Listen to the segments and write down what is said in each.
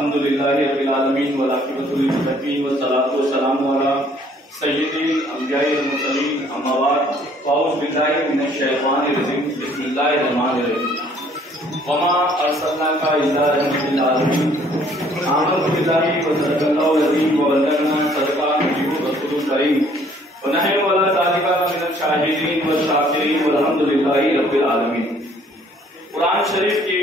अल्हम्दुलिल्लाहि रब्बिल आलमीन वल आक़िबतुल मुत्तक़ीन वस्सलातु वस्सलामु अला सय्यिदिल अंबिया'i वल मुरसलीन अम्मा बाद फ़अऊज़ु बिल्लाहि मिनश शैतानिर रजीम बिस्मिल्लाहिर रहमानिर रहीम वमा अरसलनाका इल्ला रहमतल लिल आलमीन आमनतु बिल्लाहि व सदक़ल्लाहु अज़ीम व बल्लगना सदक़ा नबiyyu रसूलुल करीम व नहनु अला ज़ालिका मिनश शाहिदीन व शाकिरीन वल्हम्दुलिल्लाहि रब्बिल आलमीन। कुरान शरीफ की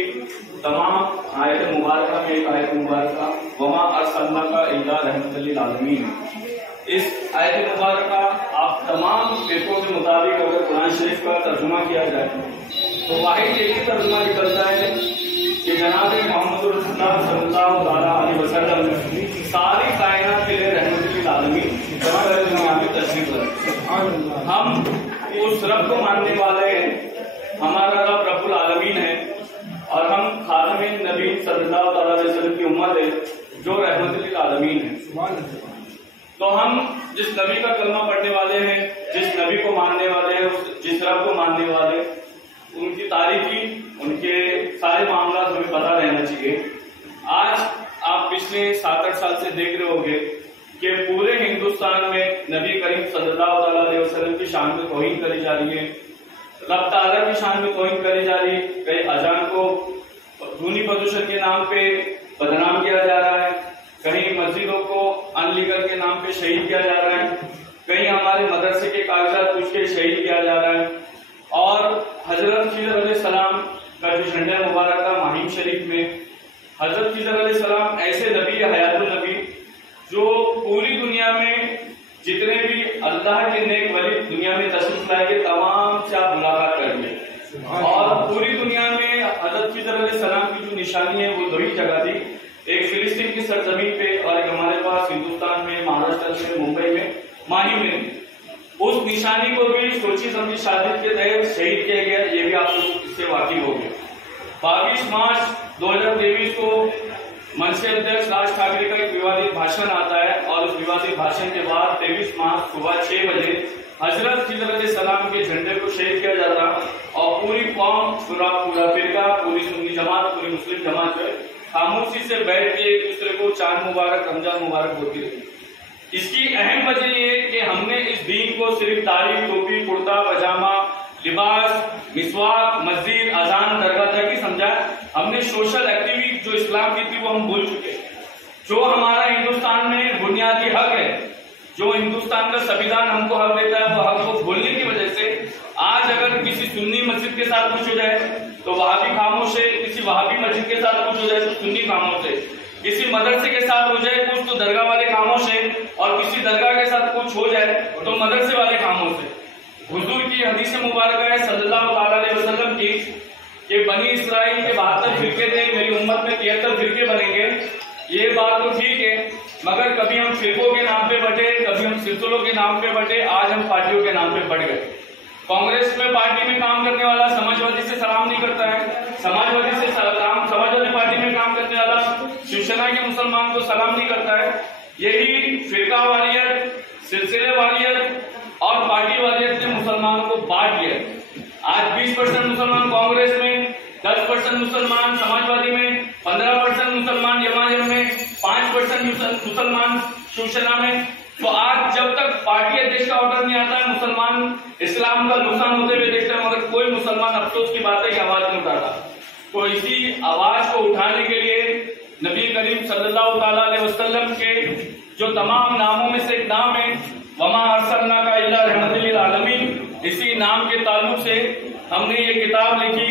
तमाम आयत मुबारक में एक आयत मुबारक वमा अरसलनाका इल्ला रहमतल लिल आलमीन, इस आयत मुबारक आप तमाम फिरकों के मुताबिक अगर कुरान शरीफ का तर्जुमा किया जाए तो वाहिद एक ही तर्जुमा निकलता है कि जनाब मोहम्मद रसूलुल्लाह सल्लल्लाहु अलैहि वसल्लम सारी कायनात के लिए रहमतुल लिल आलमीन दुनिया में तशरीफ लाए। हम उस रब को मानने वाले हैं, हमारा रब रब्बुल आलमीन है और हम खातमुन नबी सल्लल्लाहु अलैहि वसल्लम की उम्मत है जो रहमतुल लिल आलमीन है। तो हम जिस नबी का कलमा पढ़ने वाले हैं, जिस नबी को मानने वाले हैं, जिस रब को मानने वाले, उनकी तारीफी, उनके सारे मामला हमें पता रहना चाहिए। आज आप पिछले 7-8 साल से देख रहे होंगे कि पूरे हिंदुस्तान में नबी करीम सल्लल्लाहु अलैहि वसल्लम की शान में तौहीन करी जा रही है, रब ताला की शान में तौहीन करी जा रही है। कई अजान को ध्वनि प्रदूषण के नाम पे बदनाम किया जा रहा है, कहीं मस्जिदों को अनलीगल के नाम पे शहीद किया जा रहा है, कहीं हमारे मदरसे के कागजात पूछ के शहीद किया जा रहा है। और हजरत खिज़र अलैहिस्सलाम का जो झंडा मुबारक था माहिम शरीफ में, हजरत खिज़र अलैहिस्सलाम ऐसे नबी हयातुल नबी जो पूरी दुनिया में जितने भी अल्लाह के नेक वली दुनिया में तशरीफ लाएंगे तमाम से आप मुलाकात करेंगे। और पूरी दुनिया में हजरत खिज़र अलैहिस्सलाम की जो निशानी है वो दो ही जगह थी, एक फिलिस्तीन की सरजमीन पे और एक हमारे पास हिंदुस्तान में, महाराष्ट्र में, मुंबई में, माहिम में। उस निशानी को भी सोची समझी शादी के तहत शहीद किया गया, ये भी आप लोग इससे वाकिफ हो गए। 22 मार्च 2023 को मनसे अध्यक्ष राज ठाकरे का एक विवादित भाषण आता है और उस विवादित भाषण के बाद 23 मार्च सुबह 6 बजे हजरत खिज़र अलैहिस्सलाम के झंडे को शहीद किया जाता और पूरी कौम, पूरा फिरका, पूरी सुन्नी जमात, पूरी मुस्लिम जमात जो है खामोशी से बैठ के एक दूसरे को चांद मुबारक, रमजान मुबारक बोलती रही। इसकी अहम वजह ये है कि हमने इस दीन को सिर्फ दाढ़ी, टोपी, कुर्ता, पजामा, लिबास, मिसवाक, मस्जिद, अजान, दरगाह तक ही समझा। हमने सोशल एक्टिविटी जो इस्लाम की थी वो हम भूल चुके। जो हमारा हिंदुस्तान में बुनियादी हक है, जो हिंदुस्तान का संविधान हमको हक देता है, वो हक को भूलने की वजह से आज अगर किसी सुन्नी मस्जिद के साथ कुछ हो जाए तो वहाबी खामोश है, किसी वहाबी मस्जिद के साथ कुछ हो जाए तो सुन्नी खामोश है, किसी मदरसे के साथ हो जाए कुछ तो दरगाह वाले खामोश है, और किसी दरगाह के साथ कुछ हो जाए तो मदरसे वाले खामोश है। हुजूर की हदीस मुबारक है सल्लल्लाहु अलैहि वसल्लम की कि बनी इस्राइल के 72 फिरके थे, मेरी उम्मत में 73 फिरके बनेंगे। ये बात तो ठीक है, मगर कभी हम फिरकों के नाम पे बटे, कभी हम सिलसिलों के नाम पे बटे, आज हम पार्टियों के नाम पे बढ़ गए। कांग्रेस में पार्टी में काम करने वाला समाजवादी से सलाम नहीं करता है, समाजवादी पार्टी में काम करने वाला शिवसेना के मुसलमान को सलाम नहीं करता है। यही फिरका वालियत, सिलसिले वालियत और पार्टी वालियत ने मुसलमानों को बांट दिया। आज 20% मुसलमान कांग्रेस में, 10% मुसलमान समाजवादी में, 15% मुसलमान जमात में, 5% मुसलमान शिवसेना में। तो आज जब तक पार्टी अध्यक्ष का ऑर्डर नहीं आता है, मुसलमान इस्लाम का नुकसान होते हुए देखते हैं, मगर कोई मुसलमान अफसोस की बात है कि आवाज नहीं उठाता। तो इसी आवाज को उठाने के लिए नबी करीम सल्लल्लाहु अलैहि वसल्लम के जो तमाम नामों में से एक नाम है वमा अरसलनाका इल्ला रहमतल लिल आलमीन, इसी नाम के ताल्लुक से हमने ये किताब लिखी,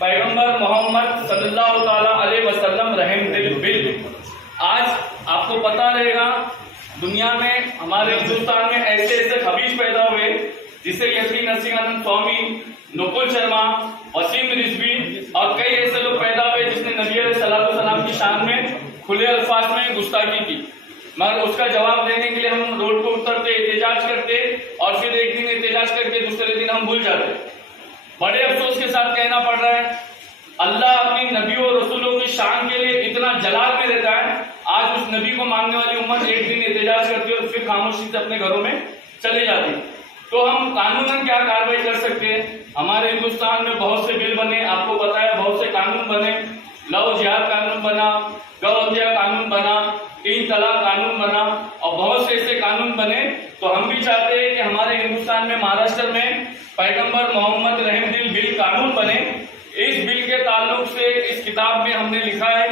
पैगंबर मोहम्मद सल्लल्लाहु अलैहि वसल्लम रहम दिल बिल। आज आपको पता रहेगा दुनिया में, हमारे हिंदुस्तान में ऐसे ऐसे खबीज पैदा हुए जिसे यकीन नरसिंहानंद स्वामी, नुपुर शर्मा, वसीम रिजवी और कई ऐसे लोग पैदा हुए जिसने नबी अलैहिस्सलाम की शान में खुले अल्फाज में गुस्ताखी की। मगर उसका जवाब देने के लिए हम रोड को उतरते, एहतजाज करते और फिर एक दिन एहतजाज करके दूसरे दिन हम भूल जाते। बड़े अफसोस के साथ कहना पड़ रहा है, अल्लाह अपनी नबियों और रसूलों की शान के लिए इतना जलाल में रहता है, आज उस नबी को मानने वाली उम्मत एक दिन एहतजाज करती है और फिर खामोशी से अपने घरों में चले जाती। तो हम कानूनन क्या कार्रवाई कर सकते हैं? हमारे हिंदुस्तान में बहुत से बिल बने, आपको पता है बहुत से कानून बने, लव जिहाद कानून बना, गौ हत्या कानून बना, 3 तलाक कानून बना और बहुत से ऐसे कानून बने। तो हम भी चाहते हैं कि हमारे हिंदुस्तान में, महाराष्ट्र में पैगंबर मोहम्मद रहमदिल बिल कानून बने। इस बिल के ताल्लुक से इस किताब में हमने लिखा है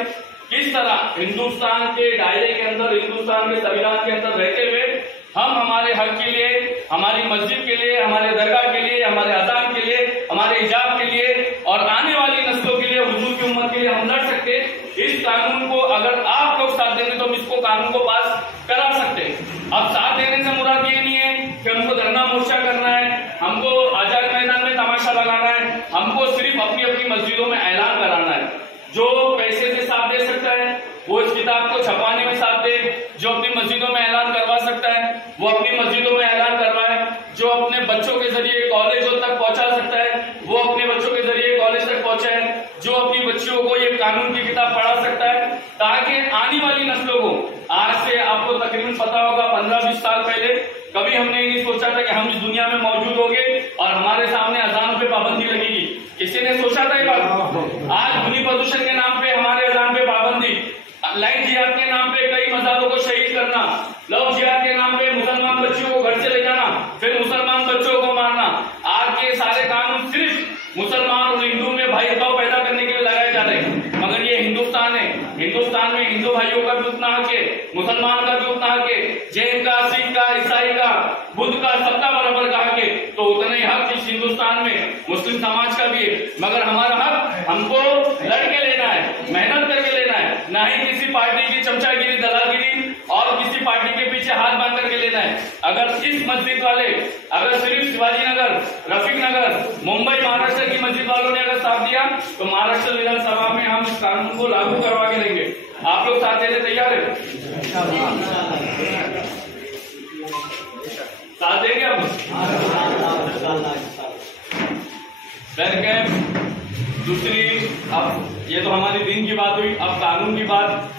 किस तरह हिंदुस्तान के दायरे के अंदर, हिंदुस्तान के संविधान के अंदर रहते हुए हम हमारे हक के लिए, हमारी मस्जिद के लिए, हमारे दरगाह के लिए, हमारे अजान के लिए, हमारे हिजाब के लिए और आने वाली नस्लों के लिए, हुजूर की उम्मत के लिए हम लड़ सकते। इस कानून को अगर आप लोग साथ देंगे तो हम इसको कानून को पास करा सकते हैं। अब साथ देने से मुराद ये नहीं है कि हमको धरना मोर्चा करना है, हमको आजाद मैदान में तमाशा लगाना है, हमको सिर्फ अपनी अपनी मस्जिदों में ऐलान कराना है। जो पैसे से साथ दे सकता है वो इस किताब को छपाने में साथ दे, जो अपनी मस्जिदों में ऐलान करवा सकता है वो अपनी मस्जिदों में ऐलान करवाए, जो अपने बच्चों के जरिए कॉलेजों तक पहुंचा सकता है वो अपने बच्चों के जरिए कॉलेज तक पहुंचाए, जो अपनी बच्चियों को ये कानून की किताब पढ़ा सकता है, ताकि आने वाली नस्लों को, आज से आपको तकरीबन पता होगा 15-20 साल पहले कभी हमने नहीं सोचा था कि हम इस दुनिया में मौजूद होंगे और हमारे सामने अजान पे पाबंदी लगेगी। किसी ने सोचा था ये बात? आज ध्वनि प्रदूषण के नाम पे हमारे अजान पे पाबंदी, लाइट जिहाद के नाम पे कई मजारों को शहीद करना, लव जिहाद के नाम पे मुसलमान बच्चियों को घर से ले जाना, फिर मुसलमान बच्चों को मारना। आज के सारे कानून सिर्फ मुसलमान और हिंदू में भेदभाव पैदा करने के लिए लगाए जा रहे हैं। मगर ये हिंदुस्तान है, हिंदुस्तान में हिंदू भाइयों का भी उतना हक है, मुसलमान का भी उतना हक है, जैन का, सिख का, ईसाई का, बुद्ध का, सबका बराबर का हक है। तो उतना ही हक इस हिंदुस्तान में मुस्लिम समाज का भी है। मगर हमारा हक हमको लड़के लेना है, मेहनत करके लेना है, ना ही किसी पार्टी की चमचागिरी, दलालगिरी और किसी पार्टी के पीछे हाथ बांध करके लेना है। अगर इस मस्जिद वाले, अगर सिर्फ शिवाजी नगर, रफीक नगर, मुंबई, महाराष्ट्र की मस्जिद वालों ने अगर साथ दिया तो महाराष्ट्र विधानसभा में हम इस कानून को लागू करवा के देंगे। आप लोग साथ देने तैयार है? साथ देंगे आप? सर कैंप दूसरी, अब ये तो हमारी दिन की बात हुई, अब कानून की बात।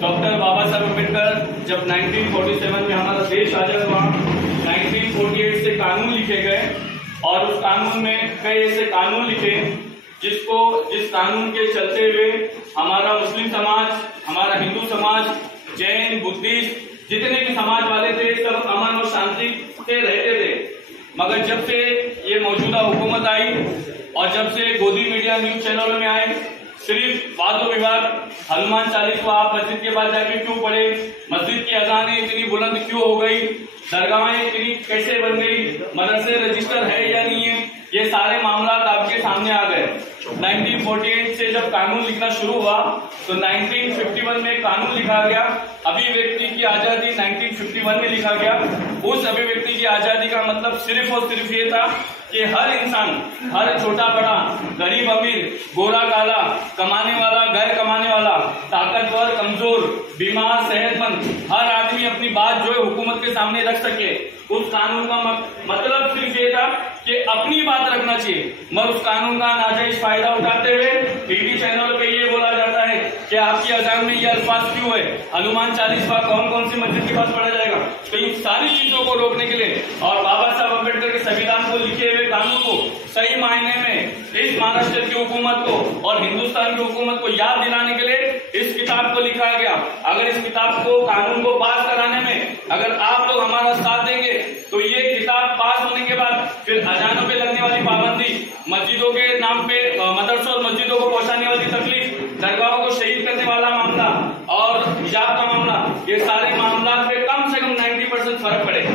डॉक्टर बाबा साहब अम्बेडकर जब 1947 में हमारा देश आजाद हुआ, 1948 से कानून लिखे गए और उस कानून में कई ऐसे कानून लिखे जिस कानून के चलते हुए हमारा मुस्लिम समाज, हमारा हिंदू समाज, जैन, बुद्धिस्ट, जितने भी समाज वाले थे सब अमन और शांति से रहते थे। मगर जब से ये मौजूदा हुकूमत आई और जब से गोदी मीडिया न्यूज चैनलों में आए, सिर्फ वाद विवाद, हनुमान चालीसा आप मस्जिद के बाद जाके क्यों पढ़े, मस्जिद की अजानें इतनी बुलंद क्यों हो गई, दरगाहें इतनी कैसे बन गई, मदरसे रजिस्टर है या नहीं है, ये सारे मामला आपके सामने आ गए। 1948 से जब कानून लिखना शुरू हुआ तो 1951 में कानून लिखा गया, अभिव्यक्ति की आजादी 1951 में लिखा गया। उस अभिव्यक्ति की आजादी का मतलब सिर्फ और सिर्फ ये था कि हर इंसान, हर छोटा बड़ा, गरीब अमीर, गोरा काला, कमाने वाला, गैर कमाने वाला, ताकतवर, कमजोर, बीमार, सेहतमंद, हर आदमी अपनी बात जो है हुकूमत के सामने रख सके। उस कानून का मतलब सिर्फ ये था कि अपनी बात रखना चाहिए। मगर उस कानून का नाजायज फायदा उठाते हुए टीवी चैनल पे ये बोला जाता है कि आपकी अजान में ये अल्फाज क्यों है, हनुमान चालीसा कौन कौन सी मस्जिद के पास पढ़ा जाएगा। तो इन सारी चीजों को रोकने के लिए और बाबा साहब अम्बेडकर के संविधान को लिखे हुए कानून को सही मायने में इस महाराष्ट्र की हुकूमत को और हिंदुस्तान की हुकूमत को याद दिलाने के लिए इस किताब को लिखा गया। अगर इस किताब को, कानून को पास कराने में अगर आप लोग हमारा साथ देंगे तो ये किताब पास होने के बाद फिर अजानों पे लगने वाली पाबंदी, मस्जिदों के नाम पे, मदरसों और मस्जिदों को पहुंचाने वाली तकलीफ, दरगाहों को शहीद करने वाला मामला और हिजाब का मामला, ये सारे मामला पे कम से कम 90% फर्क पड़ेगा।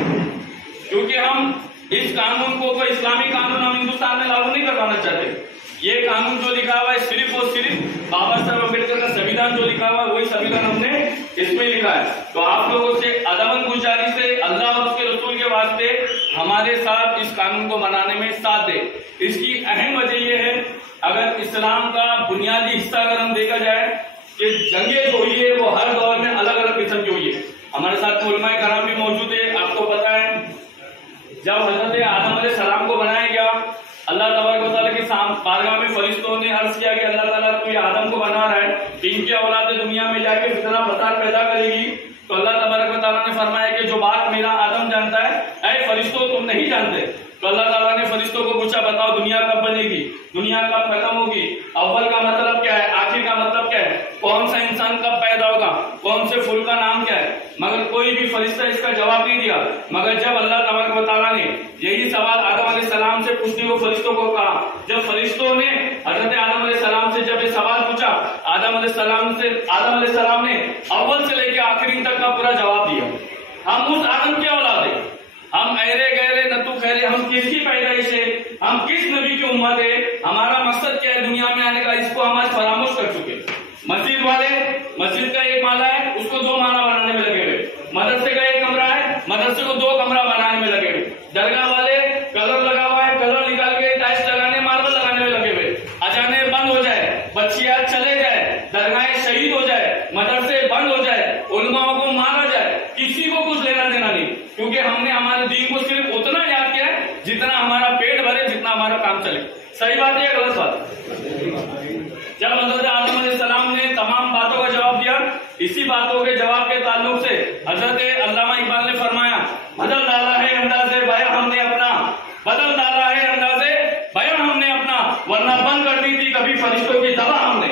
क्योंकि हम इस कानून को, कोई इस्लामी कानून हम हिंदुस्तान में लागू नहीं करवाना चाहते। ये कानून जो लिखा हुआ है सिर्फ और सिर्फ बाबा साहब अम्बेडकर का संविधान जो लिखा हुआ है वही संविधान हमने इसमें लिखा है। तो आप लोगों से अदमन गुजारिश है, अल्लाह और उसके रसूल के वास्ते हमारे साथ इस कानून को बनाने में साथ दे। इसकी अहम वजह यह है, अगर इस्लाम का बुनियादी हिस्सा अगर हम देखा जाए कि जंगें जो हुई है वो हर दौर में अलग अलग किस्म की हुई है। हमारे साथ उलमाए कराम भी मौजूद है। आपको पता है जब हजरत आदम अलैहिस्सलाम को बनाया गया, अल्लाह तबारक व तआला के बारगाह में फरिश्तों ने अर्ज किया कि अल्लाह ताला तू ये आदम को बना रहा है, इनकी औलाद दुनिया में जाके फितना फसाद पैदा करेगी। तो अल्लाह तबारक व तआला ने फरमाया कि जो बात मेरा आदम जानता है, ऐ फरिश्तों तुम नहीं जानते। तो अल्लाह ताला ने फरिश्तों को पूछा, बताओ दुनिया कब बनेगी, दुनिया कब खत्म होगी, अव्वल का मतलब क्या है, आखिर का मतलब क्या है। कब पैदा होगा, कौन से फूल का नाम क्या है, मगर कोई भी फरिश्ता इसका जवाब नहीं दिया। मगर जब अल्लाह तबारक व तआला ने यही सवाल आदम अलैहिस्सलाम से पूछने को फरिश्तों को कहा, जब फरिश्तों ने हजरत आदम अलैहिस्सलाम से जब ये सवाल पूछा, आदम अलैहिस्सलाम ने अव्वल से लेकर आखिरी तक का पूरा जवाब दिया। हम उस आदम की औलाद है, हम ऐरे गहरे नतु खैरे, हम किसकी पैदाइश है, हम किस नबी की उम्मत है, हमारा मकसद क्या है दुनिया में आने का, इसको हम आज फरामोश कर चुके। मस्जिद वाले मस्जिद का एक माला है, उसको 2 माला बनाने में लगे हुए, मदरसे का एक कमरा है, मदरसे को 2 कमरा बनाने में लगे हुए, दरगाह वाले कलर लगा हुआ है, कलर निकाल के टाइल्स लगाने मार्बल लगाने में लगे हुए। अजाने बंद हो जाए, बच्चियां चले जाए, दरगाहें शहीद हो जाए, मदरसे बंद हो जाए, उलमाओं को मारा जाए, किसी को कुछ लेना देना नहीं, क्योंकि हमने हमारे दीन को सिर्फ उतना याद किया है जितना हमारा पेट भरे, जितना हमारा काम चले। सही बात है या गलत बात? जब हजरत आदम अलैहिस्सलाम ने तमाम बातों का जवाब दिया, इसी बातों के जवाब के ताल्लुक से हजरत अल्लामा इकबाल ने फरमाया, बदल डाला है अंदाज़े बयां हमने अपना, बदल डाला है अंदाज़े बयां हमने अपना, वरना बंद कर दी थी कभी फरिश्तों की ज़बान हमने।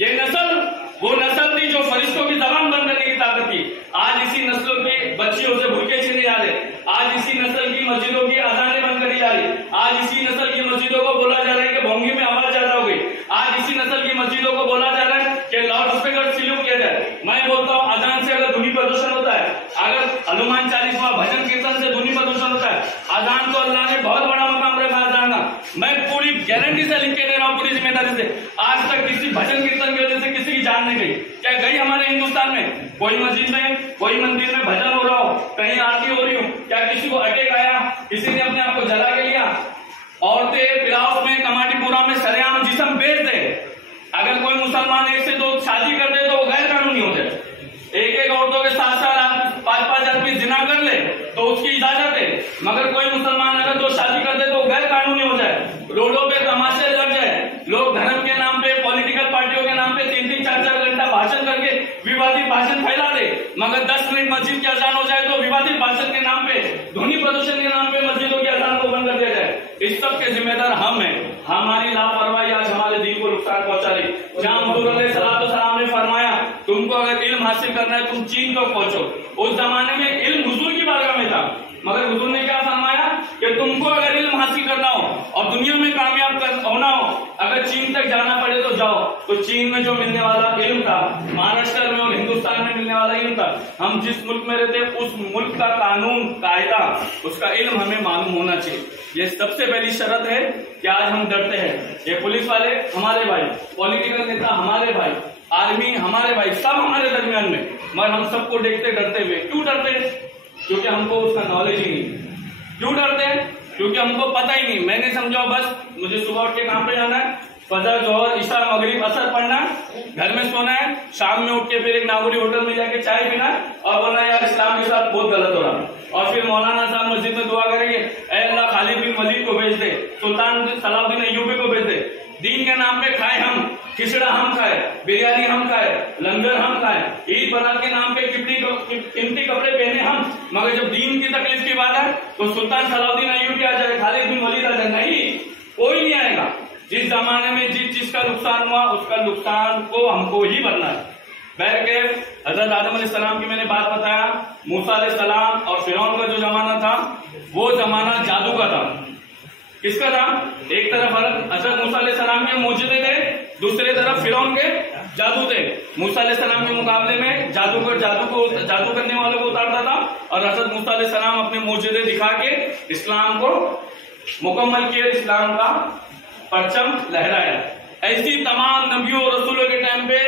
ये नस्ल वो नस्ल थी जो फरिश्तों की जबान बंद करने की ताकत थी। आज इसी नस्लों की बच्चियों से भूखे छीने जा रहे, आज इसी नस्ल की मस्जिदों की अजानें बंद करी जा रही, आज इसी नस्ल की मस्जिदों को बोला जा रहा है कि भोंगी में आवाज ज्यादा हो गई, आज इसी नस्ल की मस्जिदों को बोला जा रहा है कि लाउड स्पीकर सैल्यूट किया जाए। मैं बोलता हूँ अजान से अगर ध्वनि प्रदूषण होता है, अगर हनुमान चालीसा भजन कीर्तन से ध्वनि प्रदूषण होता है, अजान को अल्लाह ने बहुत बड़ा मकाम रखा अजान का। मैं पूरी गारंटी से लिख के दे रहा हूँ, पूरी जिम्मेदारी से, आज तक किसी भजन कीर्तन की वजह से किसी की जान नहीं गई। क्या गई हमारे हिंदुस्तान में कोई मस्जिद में कोई मंदिर में भजन हो रहा हो, कहीं आरती हो रही हो, क्या किसी को अटैक आया, किसी ने अपने आप को जला के लिया? औरतें ब्लाउज में कमाटीपुरा में सरेआम जिस्म बेच दे। अगर कोई मुसलमान 1 से 2 शादी कर दे तो वो गैर कानूनी हो जाए। एक औरतों के 7 5 आदमी जिना कर ले तो उसकी इजाजत है, मगर कोई मुसलमान अगर 2 शादी कर दे तो गैर कानूनी हो जाए। रोडों पे तमाशे लग जाए, लोग धर्म के नाम पे, पॉलिटिकल पार्टियों के नाम पे 3-3 4-4 घंटा भाषण करके विवादित भाषण फैला दे, मगर 10 मिनट मस्जिद की अजान हो जाए तो विवादित भाषण के नाम पे, ध्वनि प्रदूषण के नाम पे मस्जिदों की अजान को बंद कर दिया जाए। इस सब के जिम्मेदार हम हैं। हमारी लापरवाही आज हमारे दीन को नुकसान पहुंचा रही। जहां हुजूर अलैहिस्सलाम ने फरमाया तुमको अगर इल्म हासिल करना है तुम चीन तक पहुंचो। उस जमाने में इल्म हुजूर की बारगाह में था, मगर हुजूर ने क्या फरमाया कि तुमको अगर इल्म हासिल करना हो और दुनिया में कामयाब होना हो, अगर चीन तक जाना पड़े तो जाओ। तो चीन में जो मिलने वाला इल्म था, महाराष्ट्र में और हिंदुस्तान में मिलने वाला इल्म था। हम जिस मुल्क में रहते उस मुल्क का कानून कायदा, उसका इल्म हमें मालूम होना चाहिए। ये सबसे पहली शर्त है कि आज हम डरते हैं। ये पुलिस वाले हमारे भाई, पॉलिटिकल नेता हमारे भाई, आर्मी हमारे भाई, सब हमारे दरमियान में, मगर हम सबको देखते डरते हुए। क्यों डरते हैं? क्योंकि हमको उसका नॉलेज ही नहीं। क्यों डरते हैं? क्योंकि हमको पता ही नहीं। मैंने समझा बस मुझे सुबह उठ के काम पे जाना है, फजर जोहर इशा मगरिब असर पढ़ना, घर में सोना है, शाम में उठ के फिर एक नागौरी होटल में जाके चाय पीना और बोलना यार इस्लाम के साथ बहुत गलत हो रहा। और फिर मौलाना साहब मस्जिद में दुआ करेंगे, ऐ अल्लाह खालिद बिन वलीद को भेज दे, सुल्तान सलाउद्दीन अय्यूबी को भेज दे। दीन के नाम पे खाए हम, खिचड़ा हम खाए, बिरयानी हम खाए, लंगर हम खाए, ईद बरात के नाम पे कीमती कपड़े पहने हम, मगर जब दीन की तकलीफ की बात है तो सुल्तान सलाउद्दीन अय्यूबी आ जाए, खालिद बिन वलीद आ जाए। नहीं, कोई नहीं आएगा। जिस जमाने में जिस चीज का नुकसान हुआ उसका नुकसान को हमको ही भरना है। बहरकैफ हजरत आदम अलैहिस्सलाम की मैंने बात बताया, मूसा अलैहिस्सलाम और फिरौन का जो जमाना था वो जमाना जादू का था। किसका था? एक तरफ हजरत मूसा अलैहिस्सलाम के मौजूदे थे, दूसरे तरफ फिरौन के जादू थे। मूसा अलैहिस्सलाम के मुकाबले में जादू करने वालों को उतारता था और हजरत मूसा अलैहिस्सलाम अपने मौजूदे दिखा के इस्लाम को मुकम्मल किया, इस्लाम का परचम लहराया। ऐसी तमाम नबियों और रसूलों के टाइम पे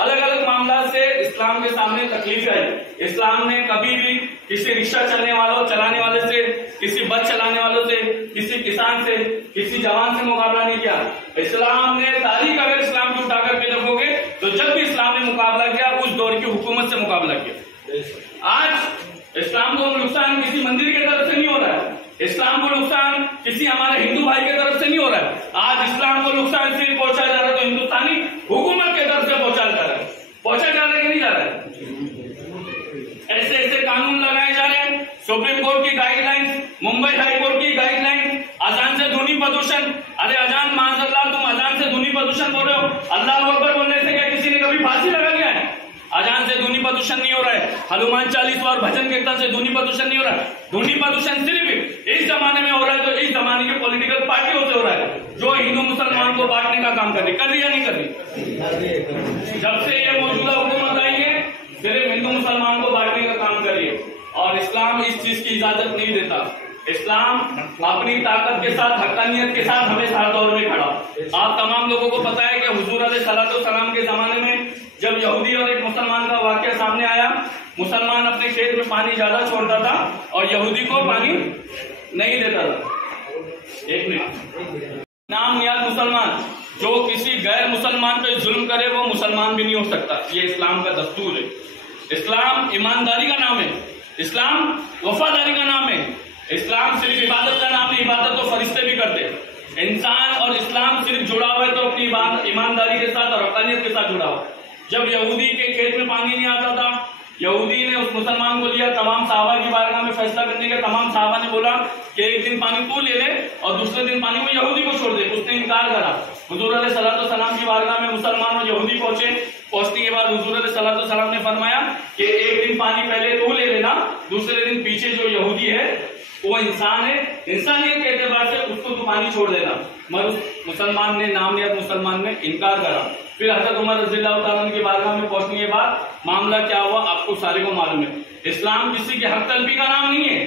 अलग अलग मामला से इस्लाम के सामने तकलीफ आई। इस्लाम ने कभी भी किसी रिक्शा चलाने वाले से, किसी बस चलाने वालों से, किसी किसान से, किसी जवान से मुकाबला नहीं किया। इस्लाम ने तारीख अगर इस्लाम की उठा करके देखोगे तो जब भी इस्लाम ने मुकाबला किया उस दौर की हुकूमत से मुकाबला किया। आज इस्लाम को नुकसान किसी मंदिर की तरफ से नहीं हो रहा है, इस्लाम को नुकसान किसी हमारे हिंदू भाई की तरफ से नहीं हो रहा है। आज इस्लाम को नुकसान सिर्फ पहुंचा जा रहा है तो हिंदुस्तानी हुकूमत की तरफ से पहुंचा जा रहा है। पहुंचा जा रहा है कि नहीं जा रहा है? ऐसे ऐसे कानून लगाए जा रहे हैं, सुप्रीम कोर्ट की गाइडलाइंस, मुंबई हाई कोर्ट की गाइडलाइंस, अजान से ध्वनि प्रदूषण। अरे अजान माशाअल्लाह, तुम अजान से ध्वनि प्रदूषण बोल रहे हो, अल्लाह अकबर बोलने से क्या किसी ने कभी फांसी लगा लिया है? प्रदूषण नहीं हो रहा है, हनुमान चालीसा और भजन कीर्तन से ध्वनि प्रदूषण नहीं हो रहा है। ध्वनि प्रदूषण सिर्फ इस जमाने में हो रहा है तो इस जमाने की पॉलिटिकल पार्टियों से हो रहा है, जो हिंदू मुसलमान को बांटने का काम कर रही है या नहीं कर रही। जब से ये मौजूदा हुकूमत आई है सिर्फ हिंदू मुसलमान को बांटने का काम कर रही है, और इस्लाम इस चीज की इजाजत नहीं देता। इस्लाम अपनी ताकत के साथ, हक्कानियत के साथ हमेशा हर दौर में खड़ा। आप तमाम लोगों को पता है कि हुजूर अलैहिस्सलाम के जमाने में जब यहूदी और एक मुसलमान का वाकया सामने आया, मुसलमान अपने खेत में पानी ज्यादा छोड़ता था और यहूदी को पानी नहीं देता था। एक मिनट, नाम नियाज मुसलमान, जो किसी गैर मुसलमान पे जुल्म करे वो मुसलमान भी नहीं हो सकता। ये इस्लाम का दस्तूर है। इस्लाम ईमानदारी का नाम है, इस्लाम वफादारी का नाम है। इस्लाम सिर्फ इबादत का नाम नहीं, इबादत तो फरिश्ते भी करते हैं। इंसान और इस्लाम सिर्फ जुड़ा हुआ है तो अपनी ईमानदारी के साथ और हक़ानियत के साथ जुड़ा हुआ। जब यहूदी के खेत में पानी नहीं आता था, यहूदी ने उस मुसलमान को लिया, तमाम साहबा की बारगाह में फैसला करने के, तमाम साहबा ने बोला कि एक दिन पानी तू ले ले और दूसरे दिन पानी को यहूदी को छोड़ दे। उसने इनकार करा। हुजूर अलैहिस्सलाम की बारगाह में मुसलमान और यहूदी पहुंचे। पहुंचने के बाद हुजूर अलैहिस्सलाम ने फरमाया कि एक दिन पानी पहले तू ले लेना, दूसरे दिन पीछे जो यहूदी है वो इंसान है, इंसानियत के एतबार से उसको तो पानी छोड़ देना। मगर उस मुसलमान ने, नामनियत मुसलमान ने इनकार करा। फिर हजरत उमर रज़ियल्लाहु तआला अन्हु की बारगाह में पहुंचने के बाद मामला क्या हुआ आपको सारे को मालूम है। इस्लाम किसी के हक तलबी का नाम नहीं है,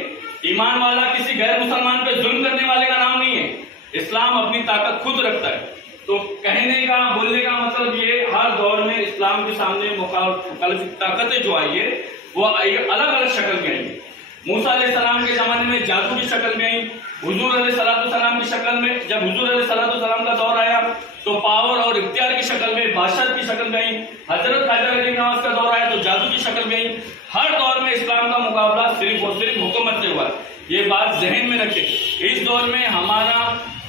ईमान वाला किसी गैर मुसलमान पे जुल्म करने वाले का नाम नहीं है। इस्लाम अपनी ताकत खुद रखता है। तो कहने का, बोलने का मतलब ये, हर दौर में इस्लाम के सामने मुखालिफ ताकतें जो आई है वो अलग अलग शक्ल में आई। मूसा अलैहिस्सलाम के जमाने में जादू की शक्ल में आई, हुजूर अलैहिस्सलाम की शक्ल में। जब हुजूर अलैहिस्सलाम का दौर आया तो पावर और इख्तियार की शक्ल में, बादशाह की शक्ल में आई। हजरत ख्वाजा गरीब नवाज का दौर आया तो जादू की शक्ल में आई। हर दौर में इस्लाम का मुकाबला सिर्फ और सिर्फ हुकूमत से हुआ। ये बात जहन में रखे। इस दौर में हमारा